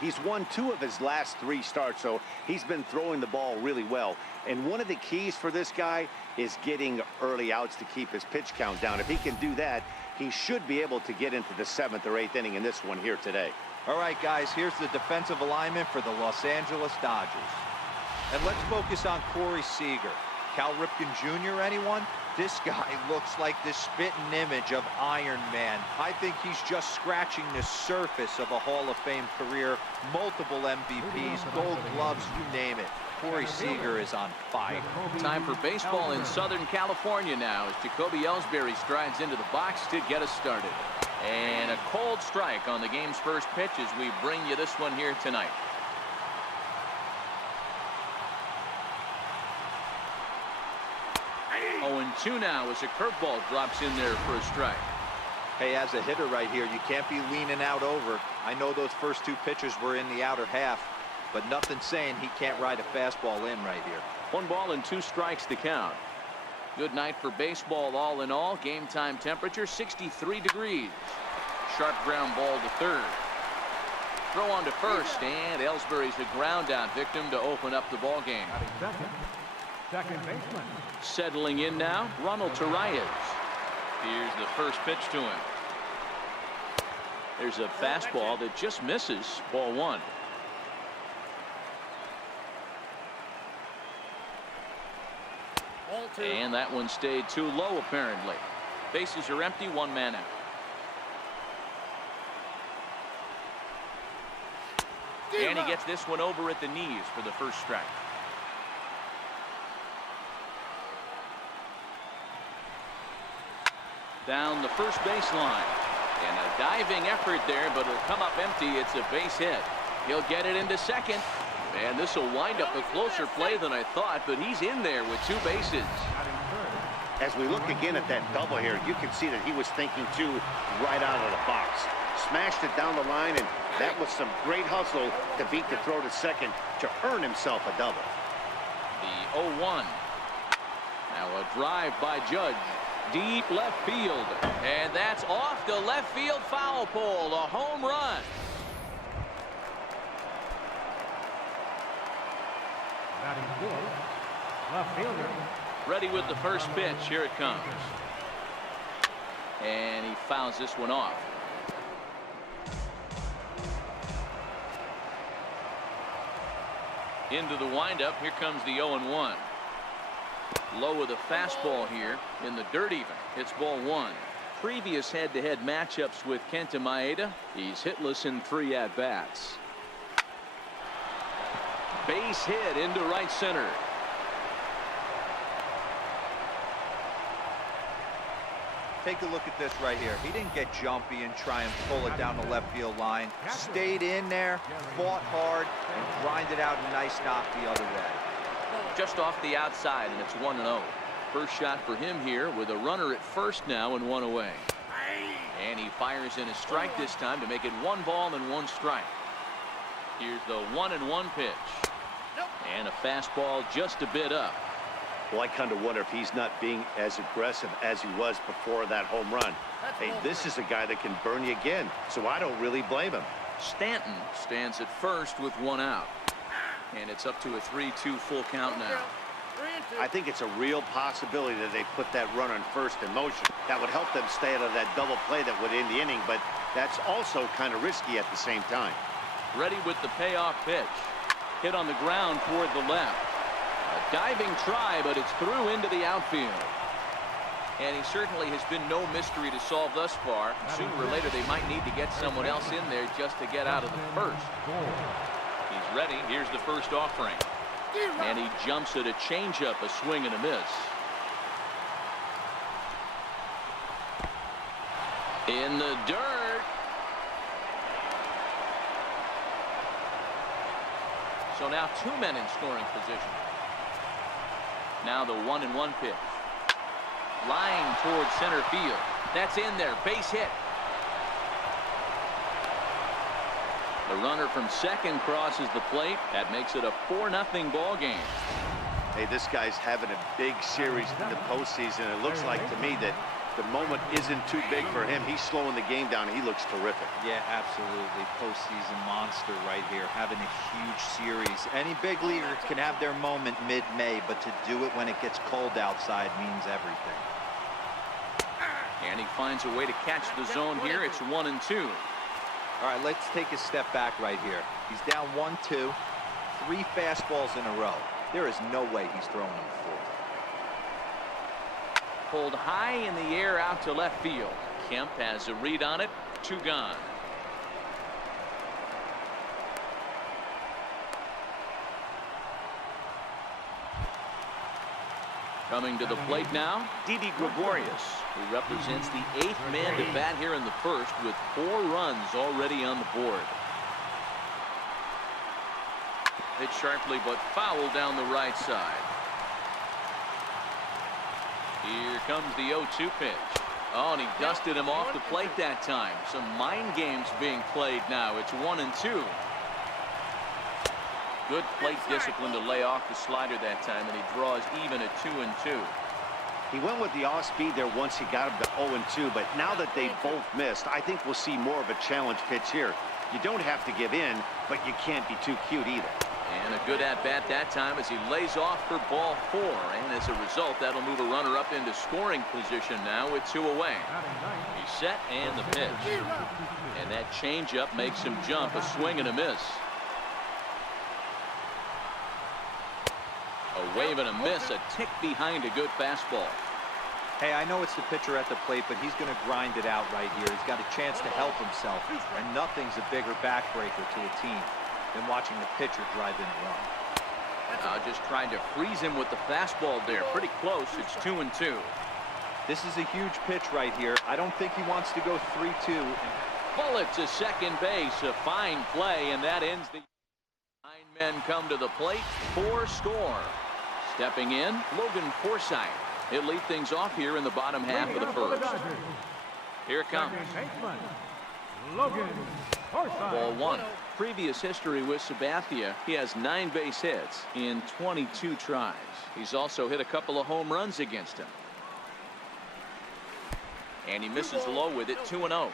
He's won 2 of his last 3 starts, so he's been throwing the ball really well. And one of the keys for this guy is getting early outs to keep his pitch count down. If he can do that, he should be able to get into the 7th or 8th inning in this one here today. All right, guys, here's the defensive alignment for the Los Angeles Dodgers. And let's focus on Corey Seager. Cal Ripken Jr., anyone? This guy looks like the spitting image of Iron Man. I think he's just scratching the surface of a Hall of Fame career. Multiple MVPs, Gold Gloves, you name it. Corey Seager is on fire. Time for baseball in Southern California now as Jacoby Ellsbury strides into the box to get us started. And a cold strike on the game's first pitch as we bring you this one here tonight. Oh, and 2 now as a curveball drops in there for a strike. Hey, as a hitter right here, you can't be leaning out over. I know those first 2 pitches were in the outer half, but nothing saying he can't ride a fastball in right here. 1 ball and 2 strikes to count. Good night for baseball all in all. Game time temperature 63 degrees. Sharp ground ball to third. Throw on to first, and Ellsbury's a ground out victim to open up the ball game. Second baseman. Settling in now, Ronald Torreyes. Here's the first pitch to him. There's a fastball that just misses. Ball 1. And that one stayed too low apparently. Bases are empty, 1 man out. And he gets this one over at the knees for the first strike. Down the first baseline. And a diving effort there, but it'll come up empty. It's a base hit. He'll get it into second. And this will wind up a closer play than I thought, but he's in there with 2 bases. As we look again at that double here, you can see that he was thinking too right out of the box. Smashed it down the line, and that was some great hustle to beat the throw to second to earn himself a double. The 0-1. Now a drive by Judge. Deep left field. And that's off the left field foul pole. A home run. Batting fourth, left fielder. Ready with the first pitch. Here it comes. And he fouls this one off. Into the windup. Here comes the 0-1. Low with a fastball here in the dirt even. It's ball 1. Previous head-to-head matchups with Kenta Maeda. He's hitless in 3 at-bats. Base hit into right center. Take a look at this right here. He didn't get jumpy and try and pull it down the left field line. Stayed in there, fought hard, and grinded out a nice knock the other way. Just off the outside, and it's 1-0. First shot for him here with a runner at first now and 1 away. And he fires in a strike this time to make it 1 ball and 1 strike. Here's the 1-1 pitch. And a fastball just a bit up. Well, I kind of wonder if he's not being as aggressive as he was before that home run. Hey, this is a guy that can burn you again, so I don't really blame him. Stanton stands at first with 1 out. And it's up to a 3-2 full count now. I think it's a real possibility that they put that runner on first in motion. That would help them stay out of that double play that would end the inning, but that's also kind of risky at the same time. Ready with the payoff pitch. Hit on the ground toward the left. A diving try, but it's through into the outfield. And he certainly has been no mystery to solve thus far. Sooner or later, they might need to get someone else in there just to get out of the first. He's ready. Here's the first offering. And he jumps at a changeup, a swing and a miss. In the dirt. So now 2 men in scoring position. Now the 1-1 pitch. Line towards center field. That's in there. Base hit. The runner from second crosses the plate. That makes it a 4-0 ball game. Hey, this guy's having a big series in the postseason. It looks like to me that The moment isn't too big for him. He's slowing the game down. He looks terrific. Yeah, absolutely. Postseason monster right here, having a huge series. Any big leaguer can have their moment mid-May, but to do it when it gets cold outside means everything. And he finds a way to catch the zone here. It's 1-2. All right, let's take a step back right here. He's down 1-2, 3 fastballs in a row. There is no way he's throwing them 4. Pulled high in the air out to left field. Kemp has a read on it. 2 gone. Coming to the plate now, Didi Gregorius, who represents the 8th man to bat here in the first with 4 runs already on the board. Hit sharply but foul down the right side. Here comes the 0-2 pitch. Oh, and he dusted him off the plate that time. Some mind games being played now. It's 1-2. Good plate discipline to lay off the slider that time, and he draws even at 2-2. He went with the off speed there once he got him to 0-2, but now that they both missed, I think we'll see more of a challenge pitch here. You don't have to give in, but you can't be too cute either. And a good at-bat that time as he lays off for ball 4. And as a result, that'll move a runner up into scoring position now with 2 away. He's set and the pitch. And that changeup makes him jump. A swing and a miss. A wave and a miss. A tick behind a good fastball. Hey, I know it's the pitcher at the plate, but he's going to grind it out right here. He's got a chance to help himself. And nothing's a bigger backbreaker to a team than watching the pitcher drive in a run. Just trying to freeze him with the fastball there. Pretty close. It's 2-2. This is a huge pitch right here. I don't think he wants to go 3-2. Bullet to second base. A fine play, and that ends the 9 men come to the plate. 4 score. Stepping in, Logan Forsythe. He'll lead things off here in the bottom half of the first. Here it comes. Logan Forsythe. Ball 1. Previous history with Sabathia, he has 9 base hits in 22 tries. He's also hit a couple of home runs against him. And he misses low with it. 2-0.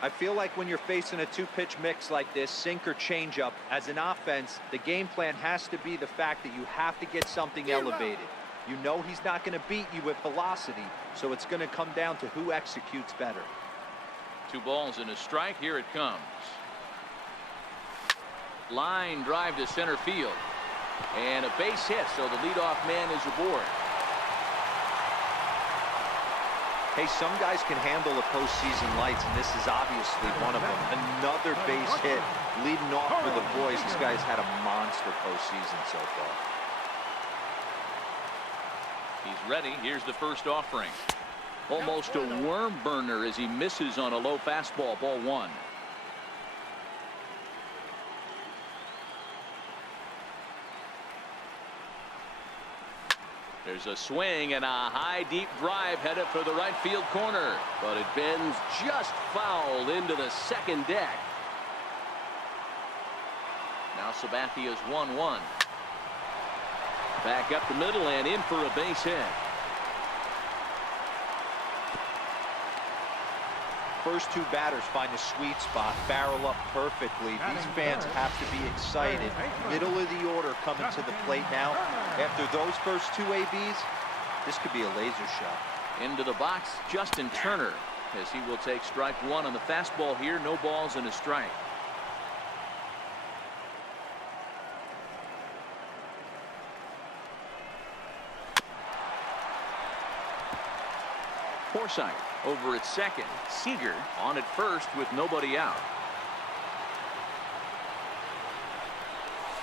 I feel like when you're facing a 2-pitch mix like this, sink or changeup, as an offense, the game plan has to be the fact that you have to get something elevated. You know he's not going to beat you with velocity, so it's going to come down to who executes better. 2 balls and a strike. Here it comes. Line drive to center field. And a base hit, so the leadoff man is aboard. Hey, some guys can handle the postseason lights, and this is obviously one of them. Another base hit leading off for the boys. This guy's had a monster postseason so far. He's ready. Here's the first offering. Almost a worm burner as he misses on a low fastball. Ball 1. There's a swing and a high deep drive headed for the right field corner, but it bends just foul into the second deck. Now Sabathia's 1-1. Back up the middle and in for a base hit. First 2 batters find a sweet spot, barrel up perfectly. These fans have to be excited. Middle of the order coming to the plate now. After those first 2 ABs, this could be a laser shot. Into the box, Justin Turner, as he will take strike 1 on the fastball here. No balls and a strike. Forsythe over at second. Seager on at first with nobody out.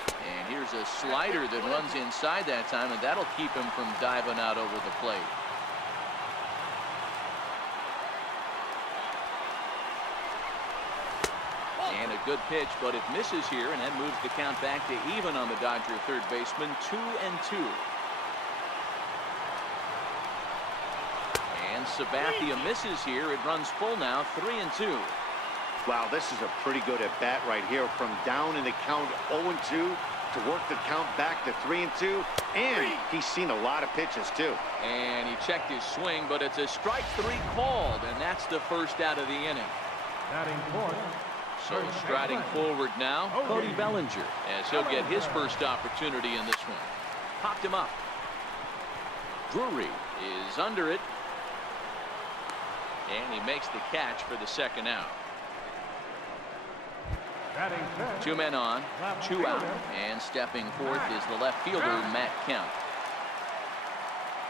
And here's a slider that runs inside that time, and that'll keep him from diving out over the plate. And a good pitch, but it misses here, and that moves the count back to even on the Dodger third baseman. 2-2. Sabathia misses here. It runs full now. 3-2. Wow, this is a pretty good at bat right here. From down in the count 0-2 to work the count back to 3-2, and he's seen a lot of pitches too. And he checked his swing, but it's a strike 3 called, and that's the first out of the inning. Batting fourth. So striding forward now, Cody Bellinger, as he'll get his first opportunity in this one. Popped him up. Drury is under it, and he makes the catch for the second out. 2 men on, 2 out, and stepping forth is the left fielder, Matt Kemp.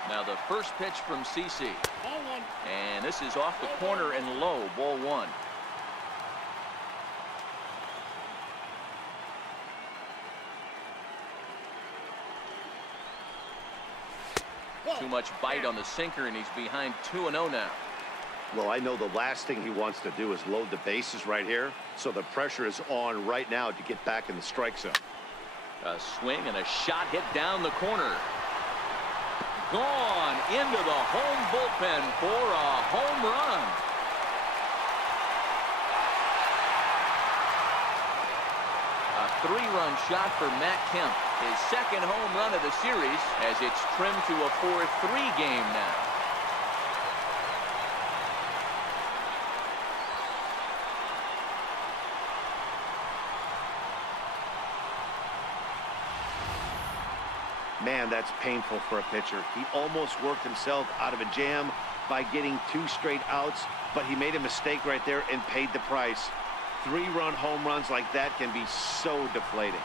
Now the first pitch from CC, and this is off the corner and low, ball 1. Too much bite on the sinker, and he's behind 2-0 now. Well, I know the last thing he wants to do is load the bases right here, so the pressure is on right now to get back in the strike zone. A swing and a shot hit down the corner. Gone into the home bullpen for a home run. A 3-run shot for Matt Kemp. His second home run of the series, as it's trimmed to a 4-3 game now. Man, that's painful for a pitcher. He almost worked himself out of a jam by getting 2 straight outs, but he made a mistake right there and paid the price. 3-run home runs like that can be so deflating.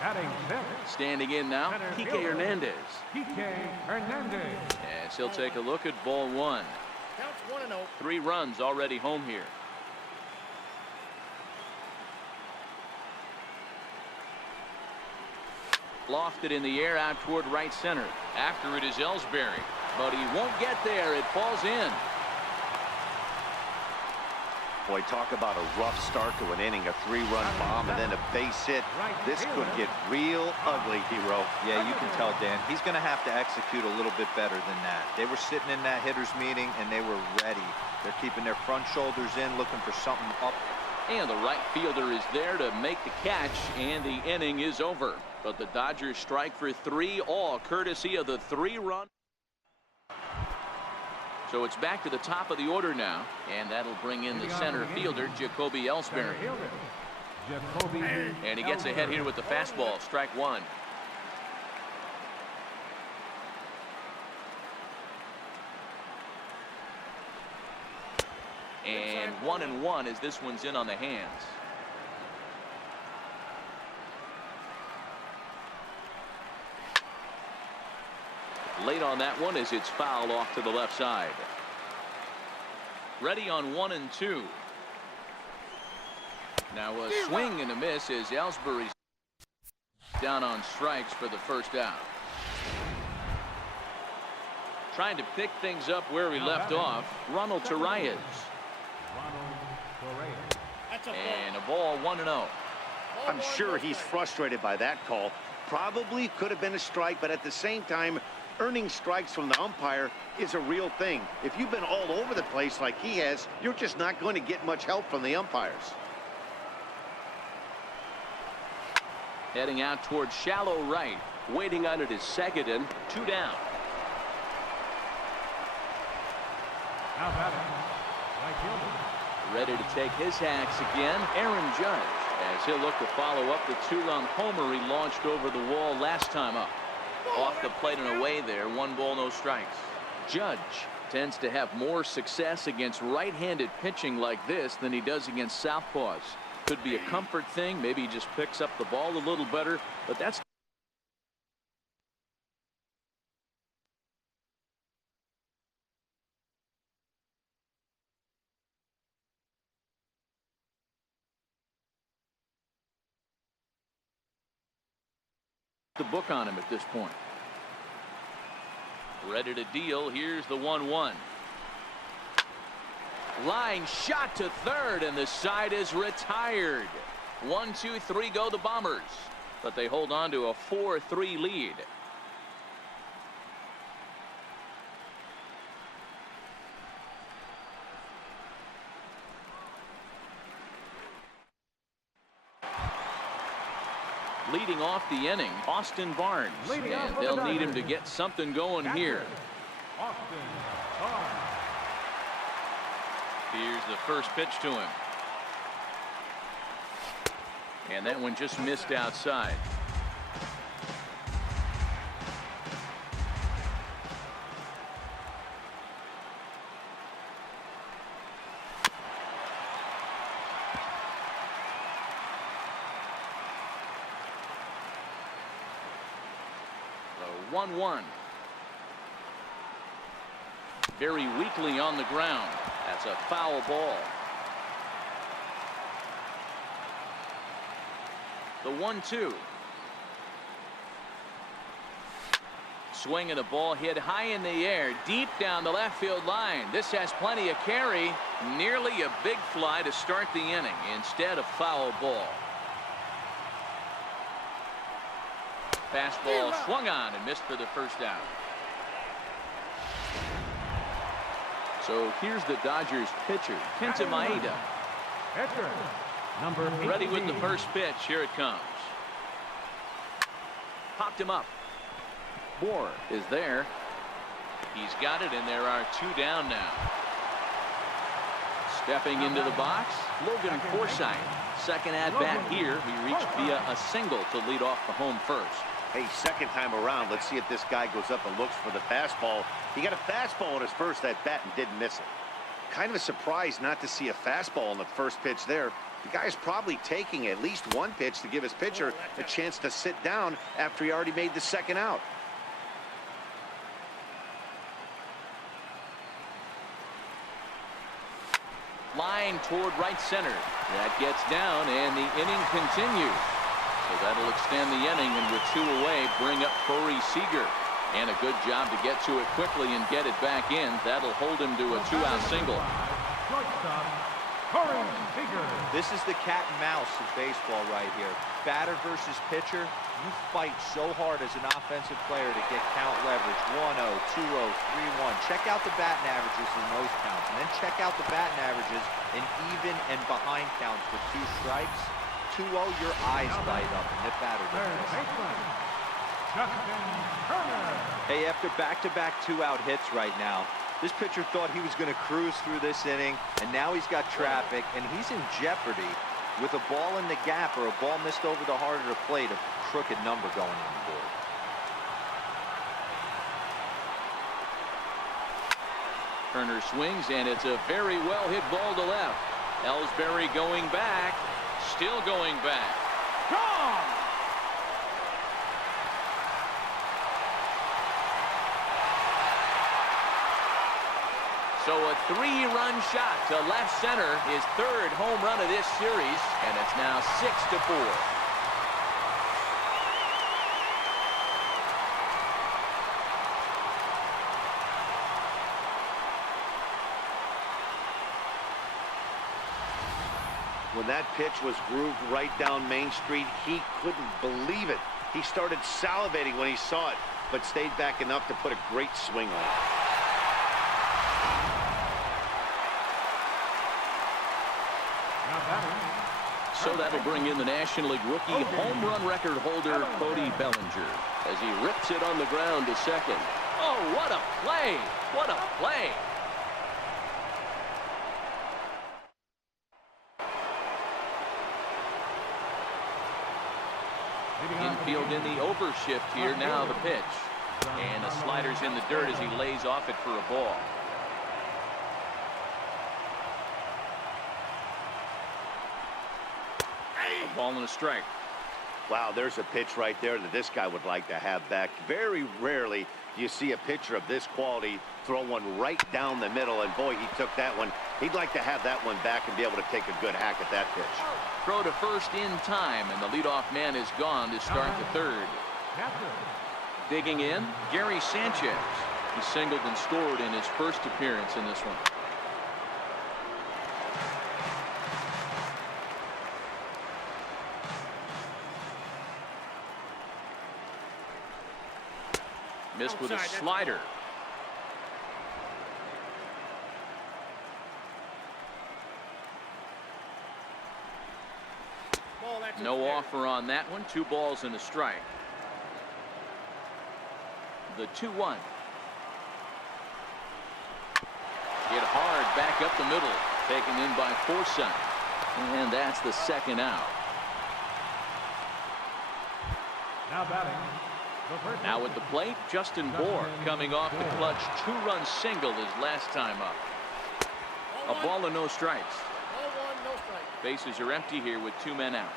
Batting sixth. Standing in now, Kike Hernandez. Kike Hernandez. As he'll take a look at ball 1. Counts 1-0. 3 runs already home here. Lofted in the air out toward right center. After it is Ellsbury, but he won't get there. It falls in. Boy, talk about a rough start to an inning, a 3-run bomb and then a base hit. This could get real ugly, Hero. Yeah, you can tell, Dan. He's going to have to execute a little bit better than that. They were sitting in that hitters meeting, and they were ready. They're keeping their front shoulders in, looking for something up. And the right fielder is there to make the catch, and the inning is over. But the Dodgers strike for 3, all courtesy of the 3-run. So it's back to the top of the order now, and that'll bring in the center fielder, Jacoby Ellsbury. And he gets ahead here with the fastball, strike 1. And 1-1 as this one's in on the hands. Late on that one as it's fouled off to the left side. Ready on 1-2. Now a swing and a miss as Ellsbury's down on strikes for the first out. Trying to pick things up where he left off, Ronald Torreyes. And a ball, 1-0. I'm sure he's frustrated by that call. Probably could have been a strike, but at the same time, earning strikes from the umpire is a real thing. If you've been all over the place like he has, you're just not going to get much help from the umpires. Heading out towards shallow right. Waiting on it is second and 2 down. Now batting, right fielder. Ready to take his hacks again, Aaron Judge, as he'll look to follow up the 2-run homer he launched over the wall last time up. Off the plate and away there, 1 ball, no strikes. Judge tends to have more success against right-handed pitching like this than he does against southpaws. Could be a comfort thing. Maybe he just picks up the ball a little better, but that's the book on him at this point. Ready to deal. Here's the 1-1. Line shot to third, and the side is retired. 1-2-3 go the Bombers, but they hold on to a 4-3 lead. leading off the inning, Austin Barnes. Leading And off for the they'll need him to Dodgers. get something going here. Austin Barnes. Here's the first pitch to him. And that one just missed outside. The 1-1. Very weakly on the ground. That's a foul ball. The 1-2. Swing and a ball hit high in the air, deep down the left field line. This has plenty of carry. Nearly a big fly to start the inning. Instead, a foul ball. Fastball swung on and missed for the first out. So here's the Dodgers pitcher, Kenta Maeda. Pitcher, number 18. Ready with the first pitch. Here it comes. Popped him up. Moore is there. He's got it, and there are two down now. Stepping into the box, Logan Forsythe. Second at bat here. He reached via a single to lead off the home first. Hey, second time around, let's see if this guy goes up and looks for the fastball. He got a fastball on his first at bat and didn't miss it. Kind of a surprise not to see a fastball on the first pitch there. The guy's probably taking at least one pitch to give his pitcher a chance to sit down after he already made the second out. Line toward right center. That gets down, and the inning continues. So that'll extend the inning, and with two away, bring up Corey Seager. And a good job to get to it quickly and get it back in. That'll hold him to a two-out single. Shortstop, Corey Seager. This is the cat and mouse of baseball right here. Batter versus pitcher. You fight so hard as an offensive player to get count leverage. 1-0, 2-0, 3-1. Check out the batting averages in those counts. And then check out the batting averages in even and behind counts with two strikes. 2-0, your eyes light up, and the batter doesn't miss. Hey, after back-to-back two-out hits right now, this pitcher thought he was going to cruise through this inning, and now he's got traffic, and he's in jeopardy with a ball in the gap or a ball missed over the heart of the plate, a crooked number going on the board. Turner swings, and it's a very well-hit ball to left. Ellsbury going back, still going back. Gone! So a three-run shot to left center, his third home run of this series, and it's now 6-4. When that pitch was grooved right down Main Street, he couldn't believe it. He started salivating when he saw it, but stayed back enough to put a great swing on it. So that'll bring in the National League rookie home run record holder Cody Bellinger as he rips it on the ground to second. Oh, what a play! What a play! Infield in the overshift here. Now the pitch. And the slider's in the dirt as he lays off it for a ball. A ball and a strike. Wow, there's a pitch right there that this guy would like to have back. Very rarely do you see a pitcher of this quality throw one right down the middle, and boy, he took that one. He'd like to have that one back and be able to take a good hack at that pitch. Throw to first in time, and the leadoff man is gone to start the third. Digging in, Gary Sanchez. He singled and scored in his first appearance in this one. Missed with a slider. No offer on that one. 2 balls and a strike. The 2-1. Hit hard back up the middle. Taken in by Forsythe. And that's the 2nd out. Now batting. Now at the plate, Justin Bour coming off the clutch 2-run single his last time up. A ball and no strikes. Bases are empty here with 2 men out.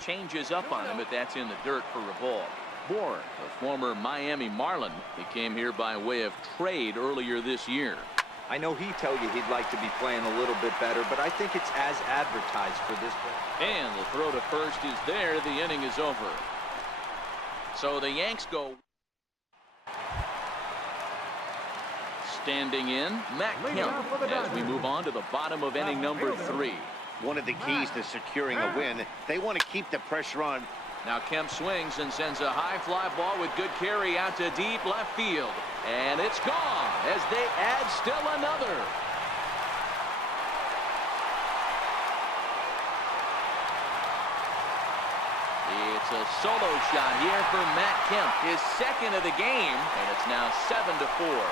Changes up on him, but that's in the dirt for a ball. Bour, a former Miami Marlin, he came here by way of trade earlier this year. I know he'd tell you he'd like to be playing a little bit better, but I think it's as advertised for this ball. And the throw to first is there. The inning is over. So the Yanks go. Standing in, Matt Kemp, as we move on to the bottom of inning number 3. One of the keys to securing a win, they want to keep the pressure on. Now Kemp swings and sends a high fly ball with good carry out to deep left field. And it's gone as they add still another. It's a solo shot here for Matt Kemp, his 2nd of the game, and it's now 7-4.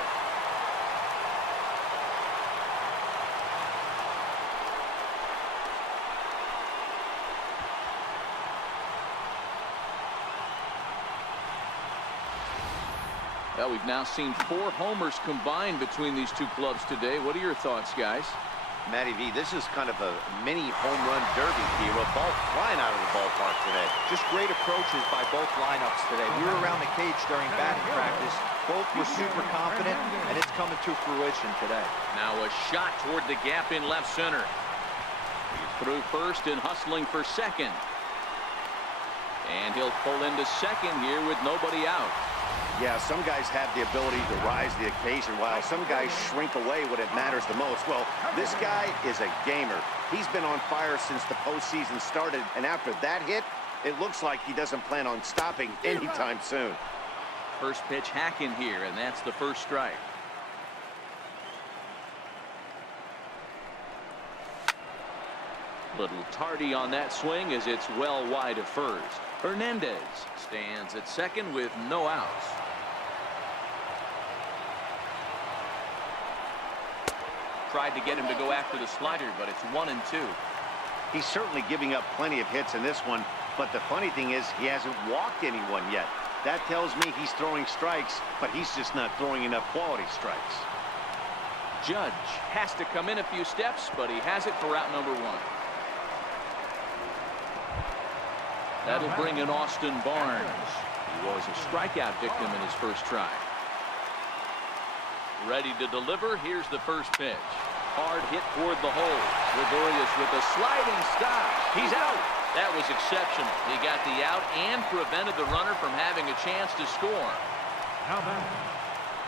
Well, we've now seen 4 homers combined between these 2 clubs today. What are your thoughts, guys? Matty V, this is kind of a mini home run derby here. A ball flying out of the ballpark today. Just great approaches by both lineups today. We were around the cage during batting practice. Both were super confident, and it's coming to fruition today. Now a shot toward the gap in left center. He's through first and hustling for second. And he'll pull into second here with nobody out. Yeah, some guys have the ability to rise to the occasion while some guys shrink away when it matters the most. Well, this guy is a gamer. He's been on fire since the postseason started, and after that hit, it looks like he doesn't plan on stopping anytime soon. First pitch hacking here, and that's the first strike. Little tardy on that swing as it's well wide of first. Hernandez stands at second with no outs. Tried to get him to go after the slider, but it's 1-2. He's certainly giving up plenty of hits in this one, but the funny thing is he hasn't walked anyone yet. That tells me he's throwing strikes, but he's just not throwing enough quality strikes. Judge has to come in a few steps, but he has it for out number 1. That'll bring in Austin Barnes. He was a strikeout victim in his first try. Ready to deliver. Here's the first pitch. Hard hit toward the hole. Gregorius with a sliding stop. He's out. That was exceptional. He got the out and prevented the runner from having a chance to score.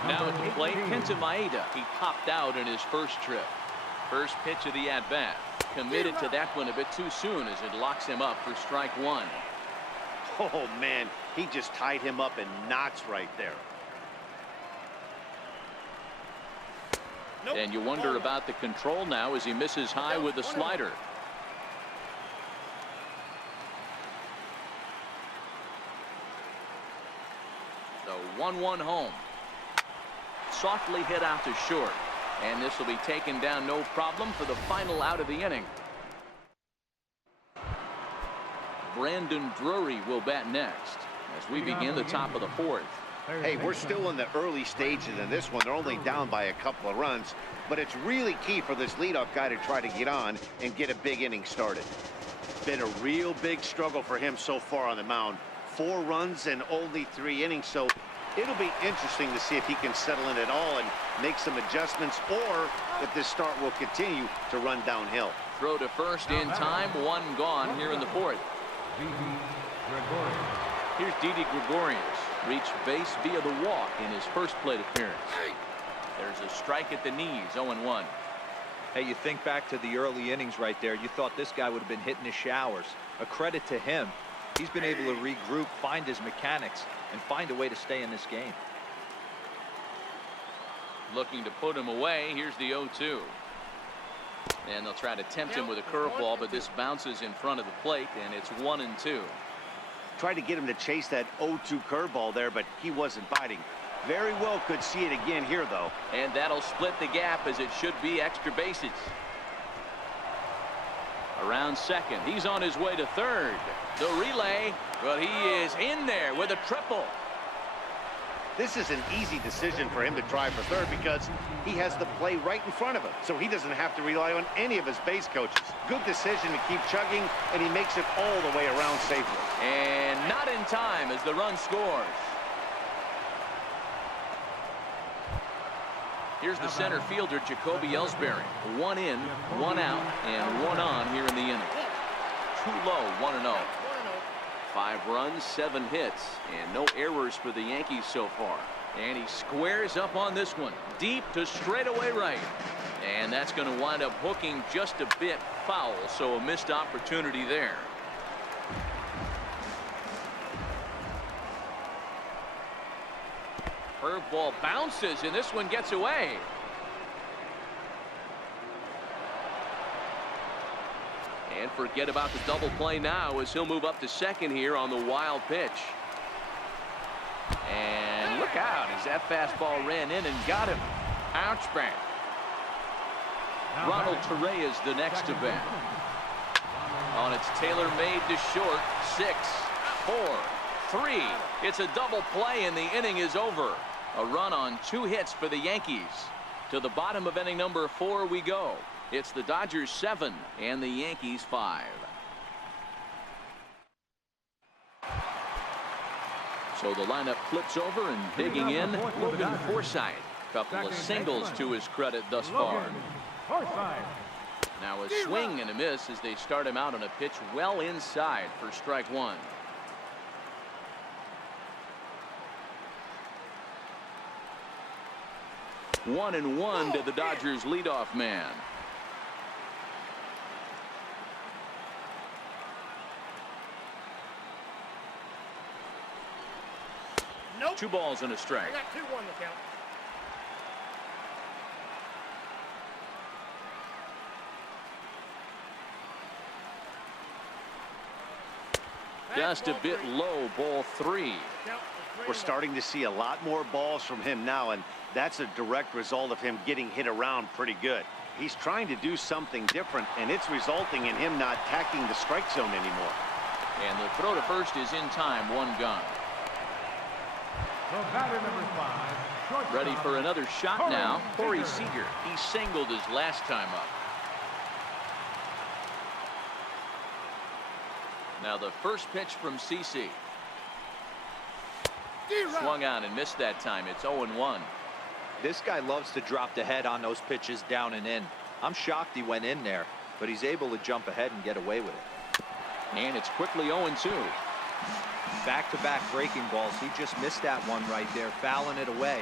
Now at the plate, Kenta Maeda. He popped out in his first trip. First pitch of the at-bat. Committed to that one a bit too soon as it locks him up for strike 1. Oh, man, he just tied him up in knots right there. And you wonder about the control now as he misses high with the slider. The 1-1 home. Softly hit out to short. And this will be taken down no problem for the final out of the inning. Brandon Drury will bat next as we begin the top of the 4th. Hey, we're still in the early stages in this one. They're only down by a couple of runs, but it's really key for this leadoff guy to try to get on and get a big inning started. Been a real big struggle for him so far on the mound. 4 runs and only 3 innings, so it'll be interesting to see if he can settle in at all and make some adjustments, or if this start will continue to run downhill. Throw to first in time. 1 gone here in the 4th. Here's Didi Gregorius. Reached base via the walk in his first plate appearance. There's a strike at the knees. 0-1. Hey, you think back to the early innings right there. You thought this guy would have been hitting his showers. A credit to him. He's been able to regroup, find his mechanics, and find a way to stay in this game. Looking to put him away. Here's the 0-2. And they'll try to tempt him with a curveball, but this bounces in front of the plate, and it's 1-2. Tried to get him to chase that 0-2 curveball there, but he wasn't biting. Very well could see it again here, though. And that'll split the gap, as it should be extra bases. Around second, he's on his way to third. The relay, but he is in there with a triple. This is an easy decision for him to try for third because he has the play right in front of him, so he doesn't have to rely on any of his base coaches. Good decision to keep chugging, and he makes it all the way around safely. And not in time as the run scores. Here's the center fielder, Jacoby Ellsbury. 1 in, 1 out, and 1 on here in the inning. Too low, 1-0. 5 runs, 7 hits, and no errors for the Yankees so far. And he squares up on this one, deep to straightaway right. And that's going to wind up hooking just a bit foul, so a missed opportunity there. Curveball bounces, and this one gets away. And forget about the double play now as he'll move up to second here on the wild pitch. And look out as that fastball ran in and got him. Ouch back. Ronald Torre is the next to bat. On its tailor-made to short. 6, 4, 3. It's a double play and the inning is over. A run on 2 hits for the Yankees. To the bottom of inning number 4 we go. It's the Dodgers 7 and the Yankees 5. So the lineup flips over and digging in, Logan Forsythe. Couple of singles to his credit thus far. Now a swing and a miss as they start him out on a pitch well inside for strike 1. One and one to the Dodgers leadoff man. Nope. 2 balls and a strike. I got 2-1 to count. Just a bit low, ball 3. We're starting to see a lot more balls from him now, and that's a direct result of him getting hit around pretty good. He's trying to do something different, and it's resulting in him not attacking the strike zone anymore. And the throw to first is in time, 1 gone. Ready for another shot now. Corey Seager. He singled his last time up. Now the first pitch from CC. Swung on and missed that time. It's 0-1. This guy loves to drop the head on those pitches down and in. I'm shocked he went in there, but he's able to jump ahead and get away with it. And it's quickly 0-2. Back-to-back breaking balls. He just missed that one right there, fouling it away.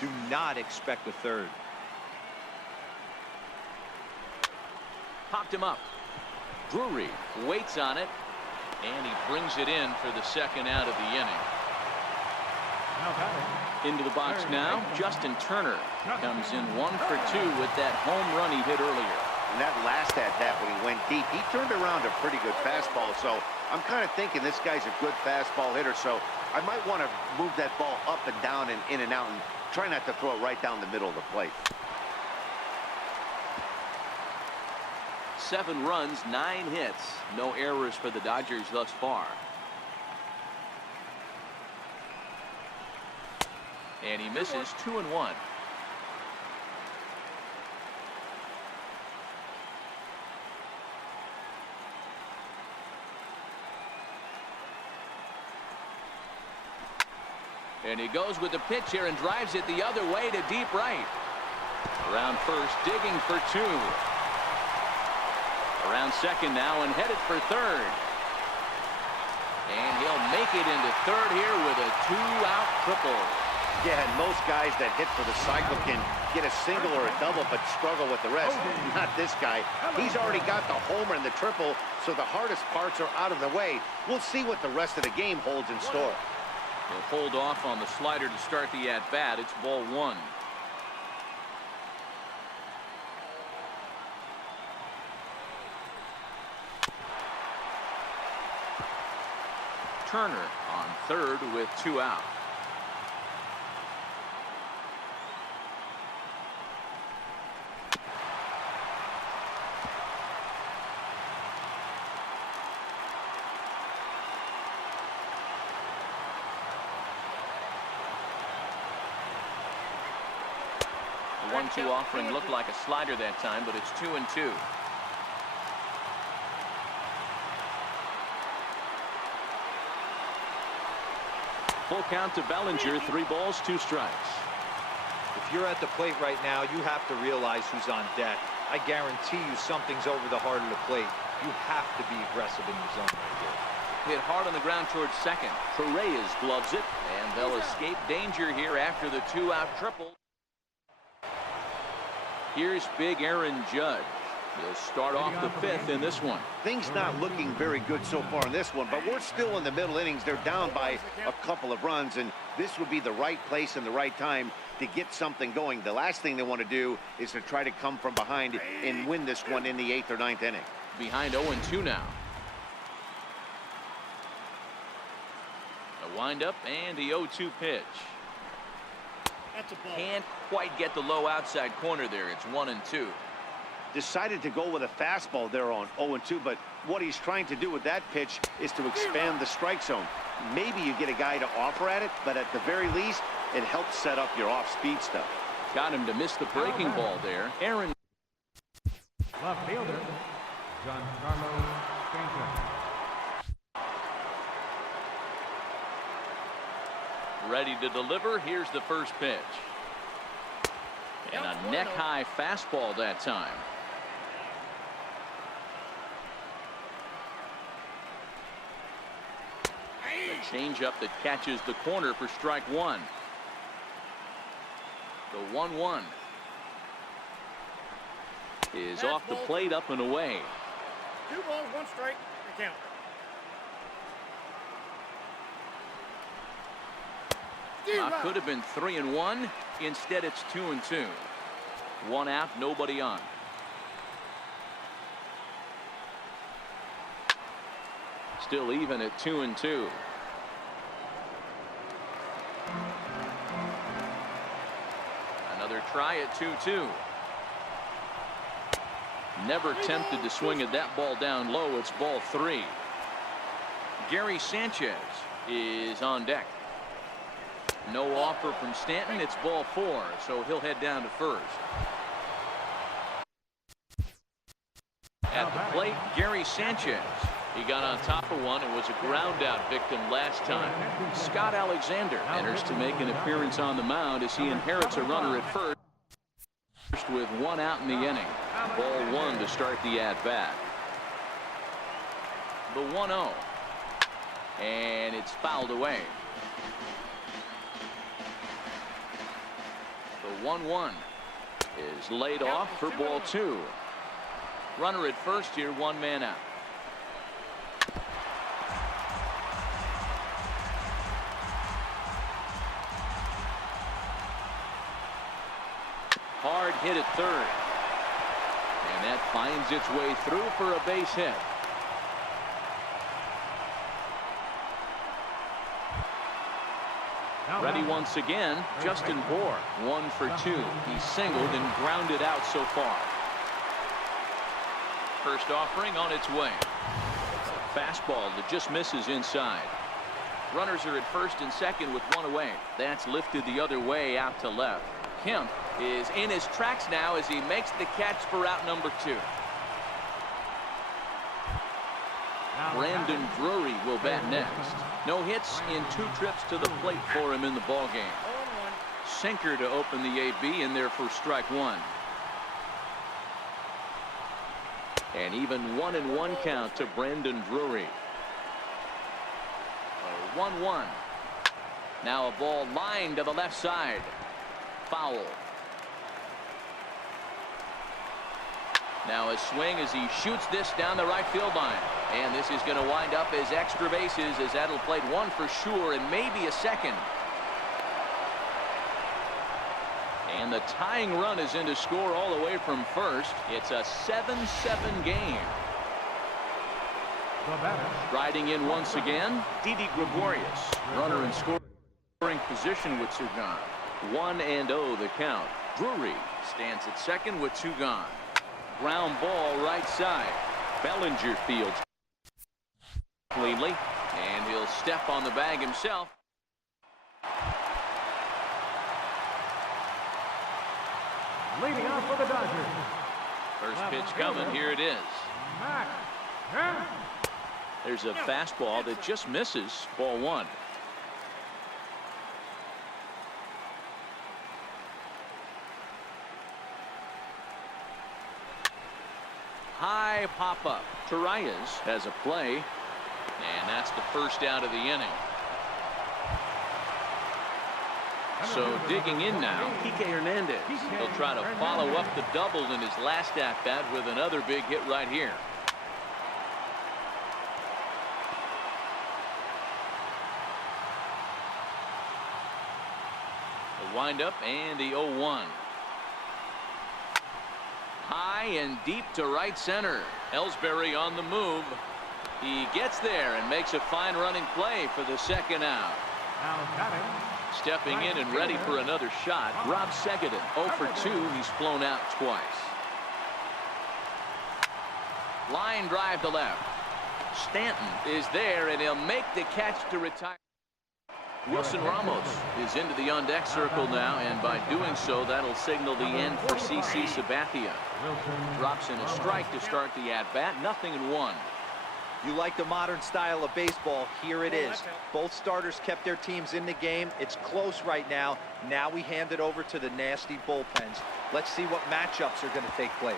Do not expect a third. Popped him up. Drury waits on it, and he brings it in for the second out of the inning. Into the box now, Justin Turner comes in 1 for 2 with that home run he hit earlier. And that last at-bat when he went deep, he turned around a pretty good fastball. So I'm kind of thinking this guy's a good fastball hitter. So I might want to move that ball up and down and in and out and try not to throw it right down the middle of the plate. 7 runs, 9 hits. No errors for the Dodgers thus far. And he misses 2-1. And he goes with the pitch here and drives it the other way to deep right. Around first, digging for 2. Around second now and headed for third. And he'll make it into third here with a 2-out triple. Yeah, and most guys that hit for the cycle can get a single or a double but struggle with the rest. Not this guy. He's already got the homer and the triple, so the hardest parts are out of the way. We'll see what the rest of the game holds in store. He'll hold off on the slider to start the at-bat. It's ball 1. Turner on third with 2 out. The 1-2 offering looked like a slider that time, but it's 2-2. Full count to Bellinger. 3 balls, 2 strikes. If you're at the plate right now, you have to realize who's on deck. I guarantee you something's over the heart of the plate. You have to be aggressive in your zone right here. Hit hard on the ground towards second. Torres gloves it, and they'll escape danger here after the 2-out triple. Here's big Aaron Judge. He'll start off the 5th in this one. Things not looking very good so far in this one, but we're still in the middle innings. They're down by a couple of runs, and this would be the right place and the right time to get something going. The last thing they want to do is to try to come from behind and win this one in the 8th or 9th inning. Behind 0-2 now. A windup and the 0-2 pitch. That's a ball. Can't quite get the low outside corner there. It's 1-2. Decided to go with a fastball there on 0-2, but what he's trying to do with that pitch is to expand the strike zone. Maybe you get a guy to offer at it, but at the very least, it helps set up your off-speed stuff. Got him to miss the breaking ball there. Aaron. Left fielder, Giancarlo Stanton. Ready to deliver. Here's the first pitch. And a neck-high fastball that time. A changeup that catches the corner for strike 1. The 1-1 is off the plate, up and away. 2 balls, 1 strike. The count. Could have been 3-1. Instead, it's 2-2. 1 out, nobody on. Still even at 2-2. Another try at 2-2. Never tempted to swing at that ball down low. It's ball 3. Gary Sanchez is on deck. No offer from Stanton. It's ball 4, so he'll head down to first. At the plate, Gary Sanchez. He got on top of one and was a ground out victim last time. Scott Alexander enters to make an appearance on the mound as he inherits a runner at first with 1 out in the inning. Ball 1 to start the at-bat. The 1-0. And it's fouled away. The 1-1 is laid off for ball 2. Runner at first here, 1 man out. Hard hit at third. And that finds its way through for a base hit. Ready once again, Justin Bour, 1 for 2. He singled and grounded out so far. First offering on its way. Fastball that just misses inside. Runners are at first and second with 1 away. That's lifted the other way out to left. Kemp is in his tracks now as he makes the catch for out number 2. Brandon Drury will bat next. No hits in 2 trips to the plate for him in the ballgame. Sinker to open the AB in there for strike 1. And even 1-1 count to Brandon Drury. 1-1. Now a ball lined to the left side. Foul. Now a swing as he shoots this down the right field line. And this is going to wind up as extra bases as that'll play 1 for sure and maybe a second. And the tying run is in to score all the way from first. It's a 7-7 game. The batter. Riding in once again, Didi Gregorius. Runner in scoring position with two gone. 1-0 the count. Drury stands at second with two gone. Ground ball right side. Bellinger fields cleanly, and he'll step on the bag himself. Leading off for the Dodgers. First pitch coming. Here it is. Mac. There's a fastball that just misses. Ball one. High pop up. Torreyes has a play, and that's the first out of the inning. So digging in now, Kike Hernandez. He'll try to follow up the double in his last at bat with another big hit right here. The windup and the 0-1. High and deep to right center. Ellsbury on the move. He gets there and makes a fine running play for the second out. Now batting. Stepping in and ready for another shot, Rob Segedin. 0 for 2. He's flown out twice. Line drive to left. Stanton is there, and he'll make the catch to retire. Wilson Ramos is into the on-deck circle now, and by doing so, that'll signal the end for CC Sabathia. Drops in a strike to start the at-bat. 0-1. You like the modern style of baseball. Here it is. Both starters kept their teams in the game. It's close right now. Now we hand it over to the nasty bullpens. Let's see what matchups are going to take place.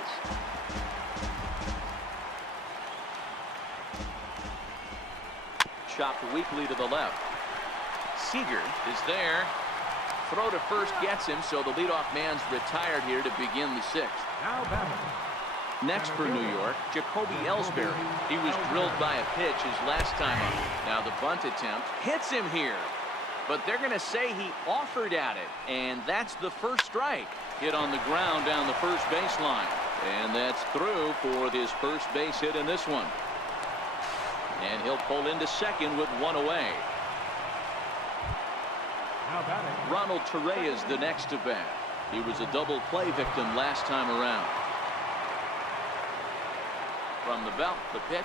Chopped weakly to the left. Seager is there. Throw to first gets him, so the leadoff man's retired here to begin the sixth. Now batting. Next for New York, Jacoby Ellsbury. He was drilled by a pitch his last time up. Now the bunt attempt hits him here. But they're going to say he offered at it. And that's the first strike. Hit on the ground down the first baseline. And that's through for his first base hit in this one. And he'll pull into second with one away. Now batting. Ronald Torreyes the next to bat. He was a double play victim last time around. From the belt, the pitch.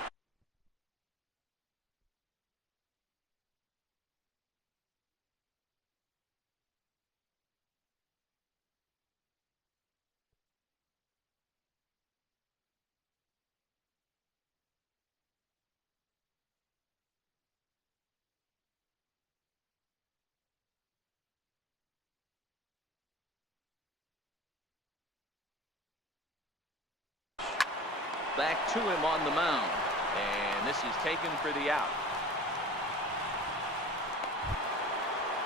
Back to him on the mound, and this is taken for the out.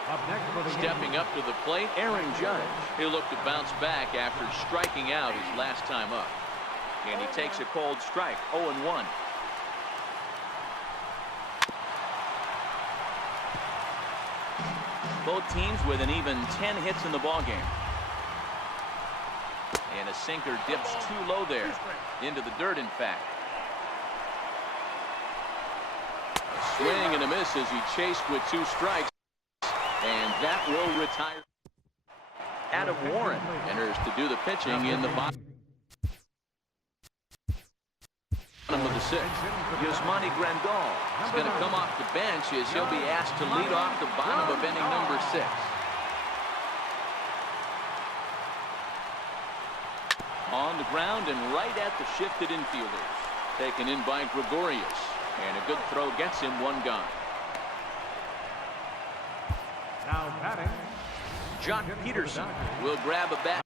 Up next for the Stepping up to the plate, Aaron Judge. He'll look to bounce back after striking out his last time up. And he takes a cold strike, 0-1. Both teams with an even 10 hits in the ballgame. And a sinker dips too low there. Into the dirt, in fact. A swing and a miss as he chased with two strikes. And that will retire. Adam Warren enters to do the pitching in the bottom of the sixth. Yasmani Grandal is going to come off the bench as he'll be asked to lead off the bottom of inning number 6. On the ground and right at the shifted infielders. Taken in by Gregorius. And a good throw gets him one gone. Now batting. Jock Peterson will grab a bat.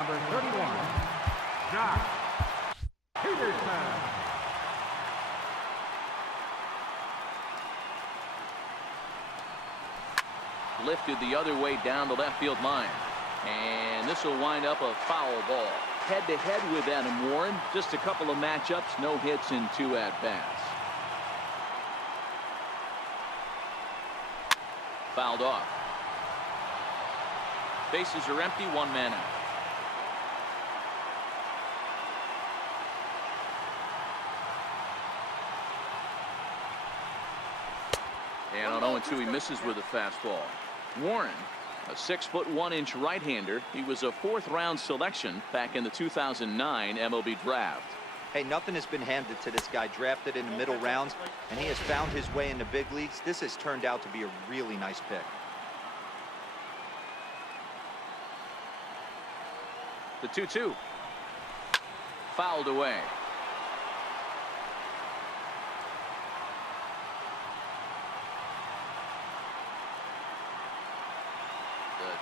Number 31. Jock Peterson. Lifted the other way down the left field line. And this will wind up a foul ball. Head-to-head with Adam Warren. Just a couple of matchups. No hits in 2 at-bats. Fouled off. Bases are empty. 1 man out. And on 0-2, he misses with a fastball. Warren, a 6'1" right-hander. He was a 4th-round selection back in the 2009 MLB draft. Hey, nothing has been handed to this guy. Drafted in the middle rounds, and he has found his way in the big leagues. This has turned out to be a really nice pick. The 2-2. Fouled away.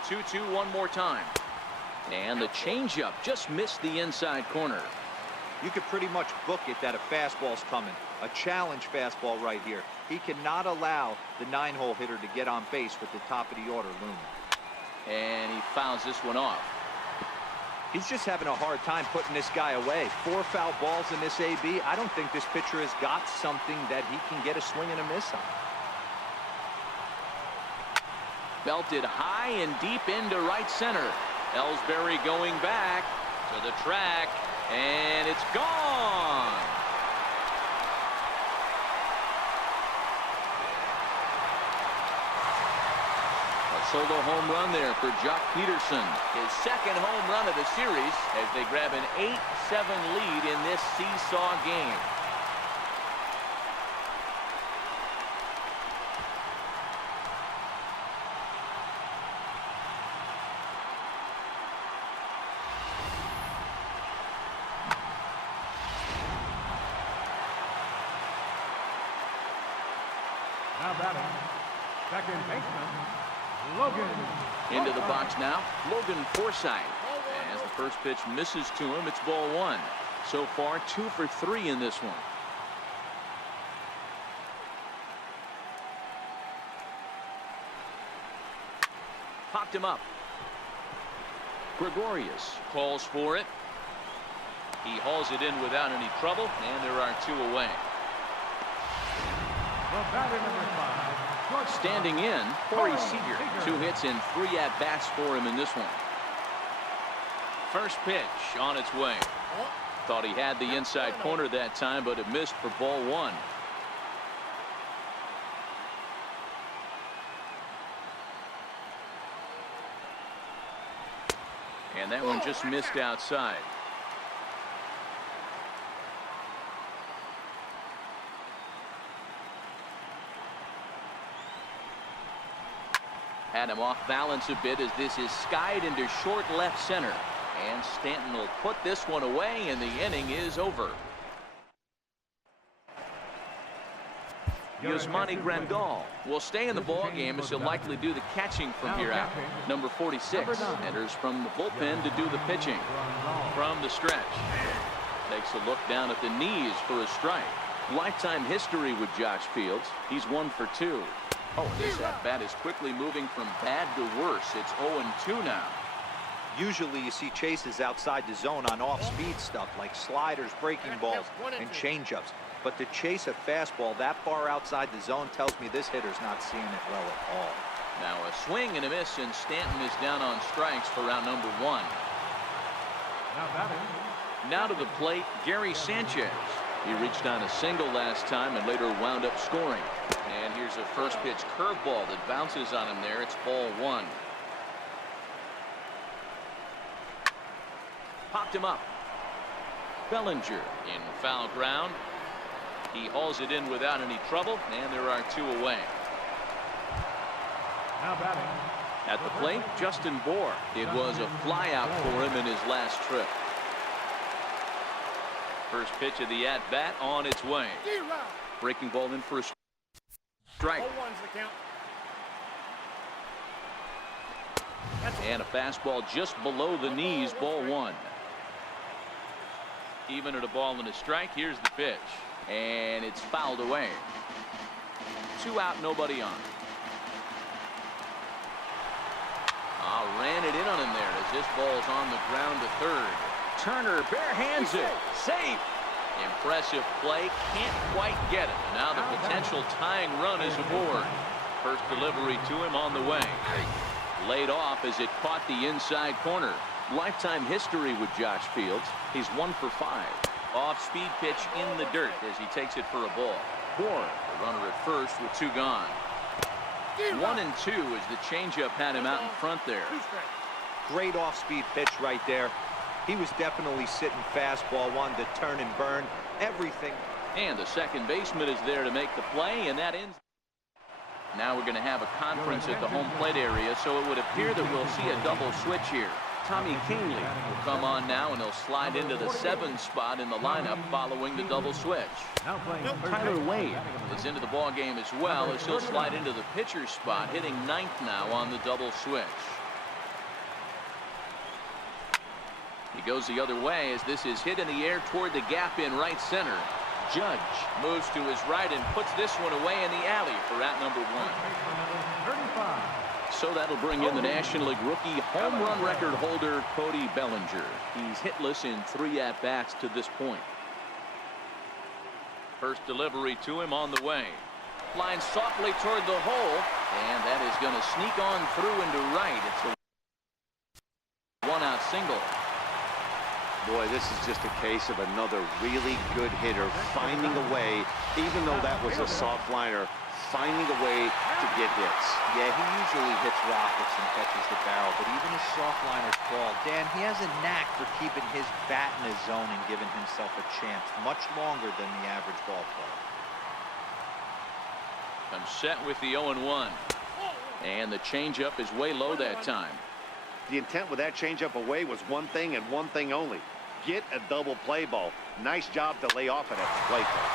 The 2-2 one more time. And the changeup just missed the inside corner. You could pretty much book it that a fastball's coming. A challenge fastball right here. He cannot allow the 9-hole hitter to get on base with the top of the order looming. And he fouls this one off. He's just having a hard time putting this guy away. 4 foul balls in this AB. I don't think this pitcher has got something that he can get a swing and a miss on. Belted high and deep into right center. Ellsbury going back to the track, and it's gone. A solo home run there for Jock Peterson. His 2nd home run of the series as they grab an 8-7 lead in this seesaw game. Now batting, second baseman, Logan. Into the box now, Logan Forsythe. As the first pitch misses to him, it's ball 1. So far, 2 for 3 in this one. Popped him up. Gregorius calls for it. He hauls it in without any trouble, and there are 2 away. The batter number 5, shortstop, Standing in, Corey Seager. 2 hits and 3 at-bats for him in this one. First pitch on its way. Thought he had the inside corner that time, but it missed for ball 1. And that one just missed outside. Had him off balance a bit as this is skied into short left center. And Stanton will put this one away, and the inning is over. Yasmani Grandal will stay in the ball game as he'll likely do the catching from here out. Number 46 enters from the bullpen to do the pitching from the stretch. Takes a look down at the knees for a strike. Lifetime history with Josh Fields. He's 1 for 2. Oh, this at-bat is quickly moving from bad to worse. It's 0-2 now. Usually you see chases outside the zone on off-speed stuff like sliders, breaking balls, and changeups. But to chase a fastball that far outside the zone tells me this hitter's not seeing it well at all. Now a swing and a miss, and Stanton is down on strikes for round number 1. Now batting. Now to the plate, Gary Sanchez. He reached on a single last time and later wound up scoring. And here's a first pitch curveball that bounces on him there. It's ball 1. Popped him up. Bellinger in foul ground. He hauls it in without any trouble, and there are 2 away. Now batting. At the plate, Justin Bour. It was a flyout for him in his last trip. First pitch of the at-bat on its way. Breaking ball in for a strike. And a fastball just below the knees, ball 1. Even at a ball and a strike, here's the pitch. And it's fouled away. 2 out, nobody on. Ran it in on him there as this ball's on the ground to third. Turner barehands it. Safe. Impressive play. Can't quite get it. Now the potential tying run is aboard. First delivery to him on the way. Laid off as it caught the inside corner. Lifetime history with Josh Fields. He's 1 for 5. Off-speed pitch in the dirt as he takes it for a ball. Bour, the runner at first with 2 gone. 1-2 as the changeup had him out in front there. Great off-speed pitch right there. He was definitely sitting fastball, wanted to turn and burn everything. And the second baseman is there to make the play, and that ends. Now we're going to have a conference at the home plate area, so it would appear that we'll see a double switch here. Tommy Kingley will come on now, and he'll slide into the 7th spot in the lineup following the double switch. Tyler Wade is into the ball game as well, as he'll slide into the pitcher's spot, hitting 9th now on the double switch. He goes the other way as this is hit in the air toward the gap in right center. Judge moves to his right and puts this one away in the alley for out number 1. So that'll bring in the National League rookie home run record holder Cody Bellinger. He's hitless in 3 at-bats to this point. First delivery to him on the way. Flying softly toward the hole, and that is going to sneak on through into right. It's a 1-out single. Boy, this is just a case of another really good hitter finding a way, even though that was a soft liner, finding a way to get hits. Yeah, he usually hits rockets and catches the barrel, but even his soft liners fall. Dan, he has a knack for keeping his bat in his zone and giving himself a chance much longer than the average ball player. I'm set with the 0-1. And the changeup is way low that time. The intent with that changeup away was one thing and one thing only. Get a double play ball. Nice job to lay off of that play call.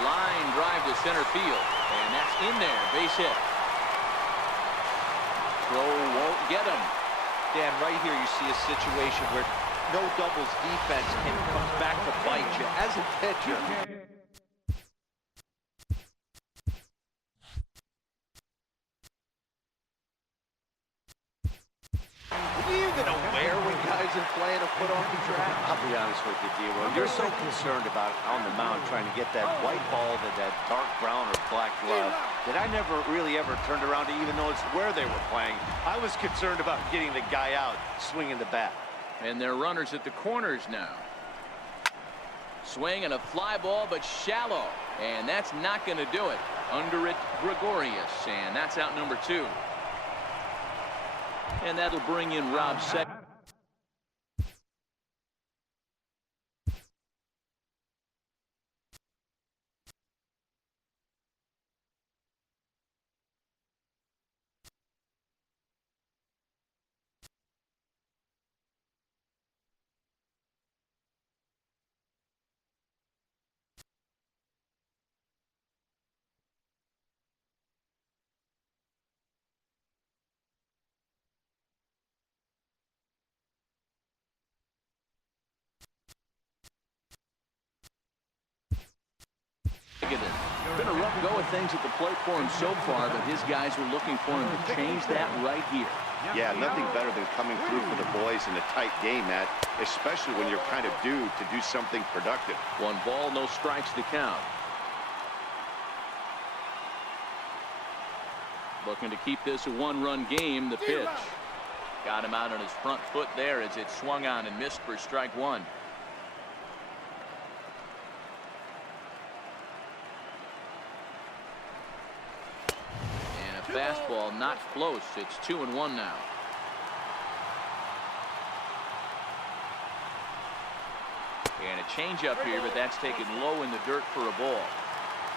Line drive to center field, and that's in there. Base hit. Throw won't get him. Dan, right here you see a situation where no doubles defense comes back to bite you as a pitcher. Are you even aware when guys are playing a foot off the track? I'll be honest with you, D-Will. You're so concerned about on the mound trying to get that white ball to that dark brown or black glove that I never really ever turned around to even notice where they were playing. I was concerned about getting the guy out swinging the bat. And they're runners at the corners now. Swing and a fly ball, but shallow. And that's not going to do it. Under it, Gregorius. And that's out number 2. And that'll bring in Rob second. Been a rough go of things at the plate for him so far, but his guys are looking for him to change that right here. Yeah, nothing better than coming through for the boys in a tight game, Matt, especially when you're kind of due to do something productive. 1 ball, no strikes to count. Looking to keep this a 1-run game. The pitch got him out on his front foot there as it swung on and missed for strike 1. Fastball not close. It's 2-1 now. And a changeup here, but that's taken low in the dirt for a ball.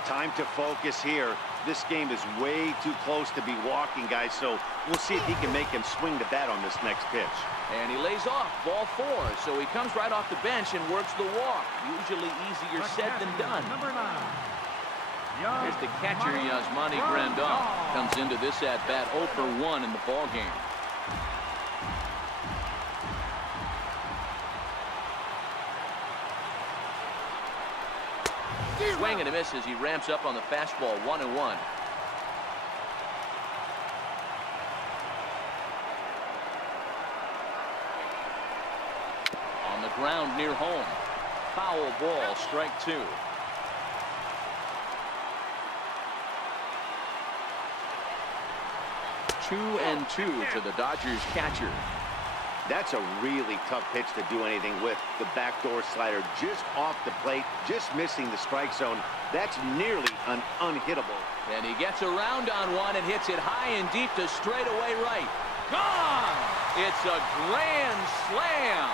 Time to focus here. This game is way too close to be walking, guys, so we'll see if he can make him swing the bat on this next pitch. And he lays off ball 4, so he comes right off the bench and works the walk. Usually easier said than done. Number 9. Here's the catcher, Yasmani Grandal. Comes into this at-bat 0 for 1 in the ball game. Swing and a miss as he ramps up on the fastball. 1-1. On the ground near home. Foul ball, strike 2. 2-2 to the Dodgers catcher. That's a really tough pitch to do anything with. The backdoor slider just off the plate, just missing the strike zone. That's nearly an unhittable. And he gets around on one and hits it high and deep to straightaway right. Gone! It's a grand slam.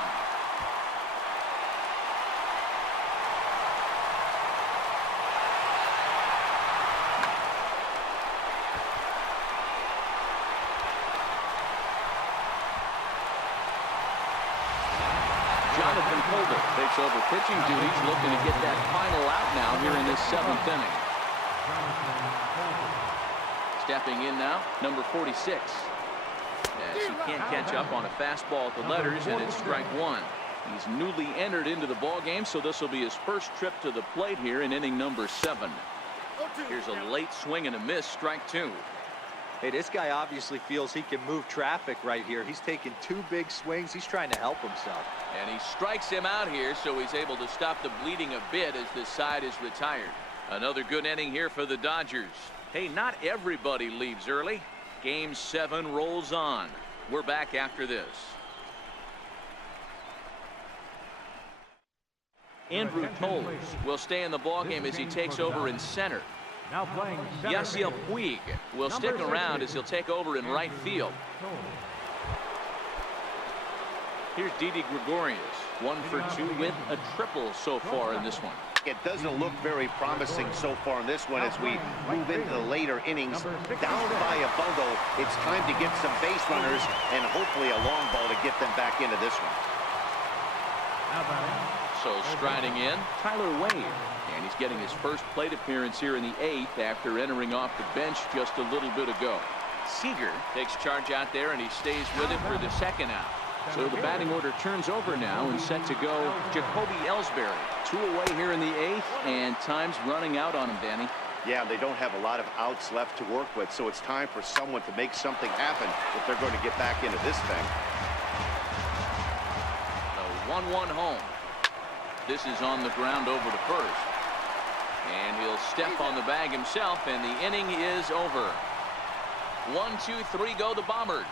Jonathan Colbert takes over pitching duties, looking to get that final out now here in this 7th inning. Stepping in now, number 46. As he can't catch up on a fastball at the letters, and it's strike one. He's newly entered into the ball game, so this will be his first trip to the plate here in inning number 7. Here's a late swing and a miss, strike two. Hey, this guy obviously feels he can move traffic right here. He's taking 2 big swings. He's trying to help himself. And he strikes him out here, so he's able to stop the bleeding a bit as this side is retired. Another good inning here for the Dodgers. Hey, not everybody leaves early. Game 7 rolls on. We're back after this. Andrew Toles will stay in the ballgame as he takes over in center. Now playing Yasiel Puig will stick around as he'll take over in right field. Here's Didi Gregorius, 1 for 2 with a triple so far in this one. It doesn't look very promising so far in this one as we move into the later innings. Down by a bundle, it's time to get some base runners and hopefully a long ball to get them back into this one. So striding in, Tyler Wade. And he's getting his first plate appearance here in the 8th after entering off the bench just a little bit ago. Seager takes charge out there, and he stays with it for the 2nd out. So the batting order turns over now and set to go Jacoby Ellsbury. 2 away here in the 8th, and time's running out on him, Danny. Yeah, they don't have a lot of outs left to work with, so it's time for someone to make something happen if they're going to get back into this thing. The 1-1 home. This is on the ground over to first. And he'll step on the bag himself, and the inning is over. 1, 2, 3 go the Bombers.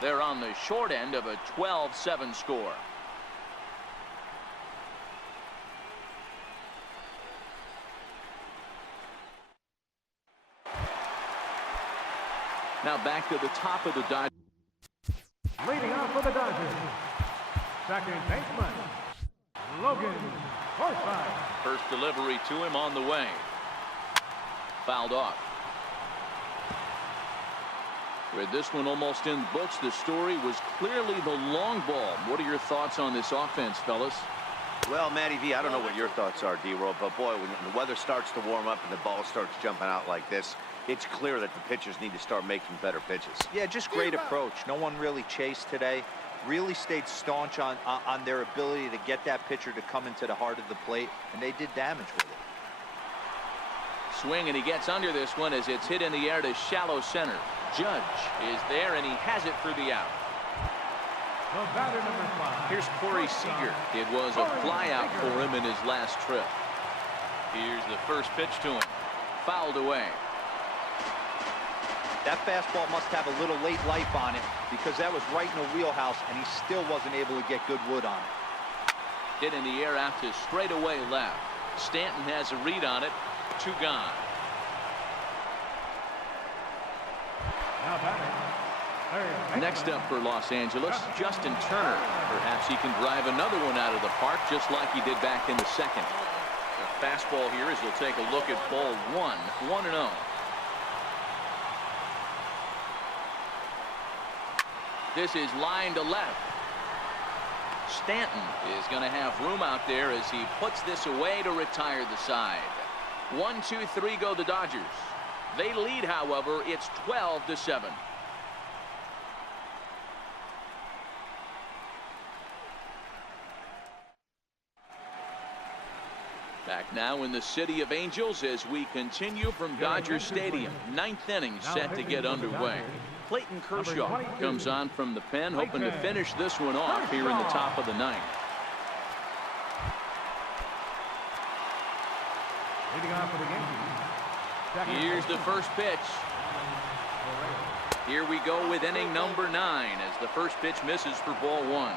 They're on the short end of a 12-7 score. Now back to the top of the Dodgers. Leading off for the Dodgers, second baseman, Logan Forsythe. First delivery to him on the way. Fouled off. With this one almost in the books, the story was clearly the long ball. What are your thoughts on this offense, fellas? Well, Matty V, I don't know what your thoughts are, D-Roll, but boy, when the weather starts to warm up and the ball starts jumping out like this, it's clear that the pitchers need to start making better pitches. Yeah, just great approach. No one really chased today. Really stayed staunch on their ability to get that pitcher to come into the heart of the plate, and they did damage with it. Swing, and he gets under this one as it's hit in the air to shallow center. Judge is there, and he has it for the out. The batter, number 5. Here's Corey Seager. It was a flyout for him in his last trip. Here's the first pitch to him. Fouled away. That fastball must have a little late life on it because that was right in the wheelhouse, and he still wasn't able to get good wood on it. Hit in the air out to straightaway left. Stanton has a read on it. 2 gone. Now batting, Next up for Los Angeles, Justin Turner. Perhaps he can drive another one out of the park just like he did back in the 2nd. The fastball here as he'll take a look at ball 1. 1-0. This is line to left. Stanton is going to have room out there as he puts this away to retire the side. 1, 2, 3 go the Dodgers. They lead, however. It's 12-7. Back now in the City of Angels as we continue from Dodger Stadium. 9th inning set to get underway. Clayton Kershaw comes on from the pen, hoping to finish this one off here in the top of the 9th. leading off for the Yankees. Here's the first pitch. Here we go with inning number 9 as the first pitch misses for ball 1.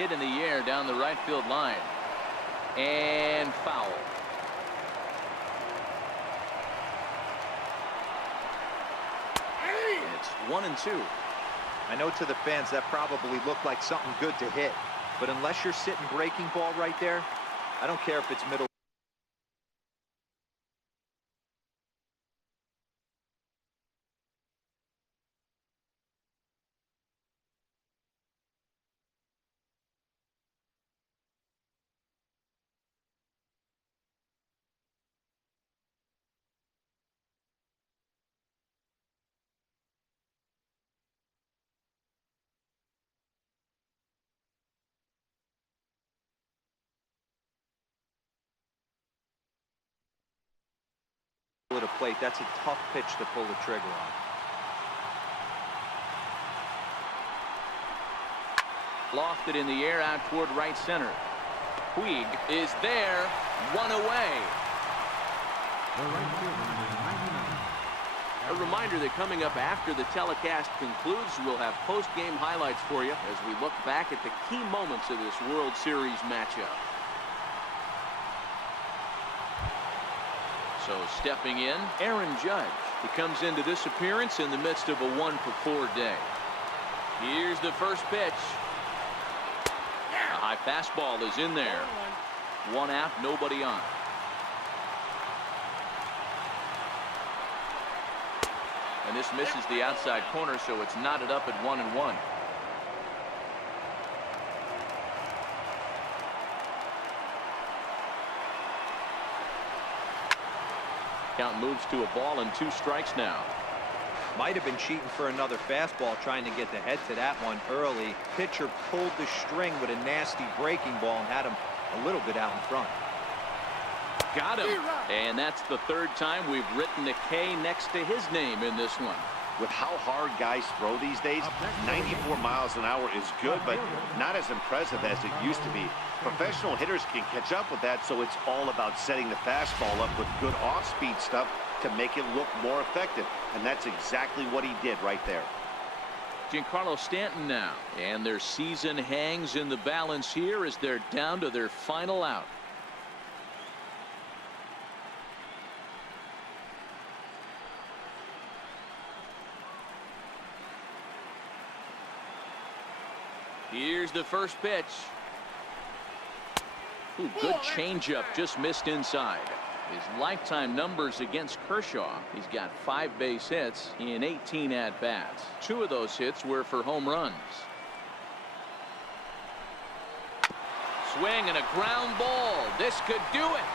hit in the air down the right field line. And foul. And it's 1-2. I know to the fans that probably looked like something good to hit, but unless you're sitting breaking ball right there, I don't care if it's middle. At a plate, that's a tough pitch to pull the trigger on. Lofted in the air out toward right center. Puig is there, one away. The right fielder, number 99. A reminder that coming up after the telecast concludes, we'll have post-game highlights for you as we look back at the key moments of this World Series matchup. So stepping in, Aaron Judge. He comes into this appearance in the midst of a 1-for-4 day. Here's the first pitch. A high fastball is in there. 1 out, nobody on. And this misses the outside corner, so it's knotted up at 1-1. Count moves to a ball and 2 strikes now. Might have been cheating for another fastball, trying to get the head to that one early. Pitcher pulled the string with a nasty breaking ball and had him a little bit out in front. Got him. And that's the 3rd time we've written a K next to his name in this one. With how hard guys throw these days, 94 miles an hour is good, but not as impressive as it used to be. Professional hitters can catch up with that, so it's all about setting the fastball up with good off-speed stuff to make it look more effective. And that's exactly what he did right there. Giancarlo Stanton now. And their season hangs in the balance here as they're down to their final out. Here's the first pitch. Ooh, good changeup, just missed inside. His lifetime numbers against Kershaw. He's got 5 base hits in 18 at-bats. 2 of those hits were for home runs. Swing and a ground ball. This could do it.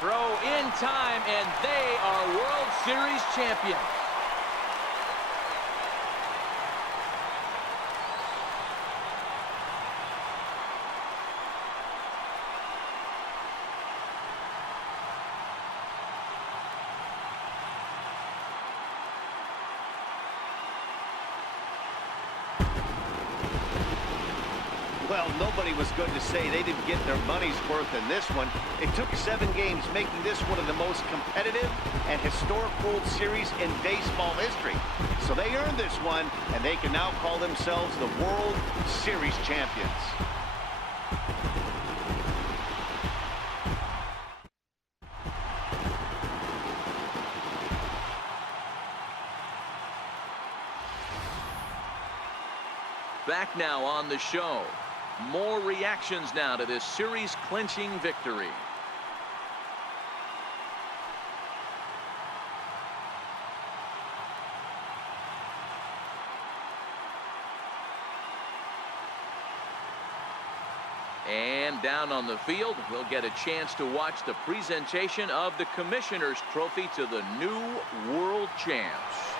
Throw in time, and they are World Series champions. Well, nobody was going to say they didn't get their money's worth in this one. It took 7 games, making this one of the most competitive and historic World Series in baseball history. So they earned this one, and they can now call themselves the World Series champions. Back now on the show. More reactions now to this series-clinching victory. And down on the field, we'll get a chance to watch the presentation of the Commissioner's Trophy to the new world champs.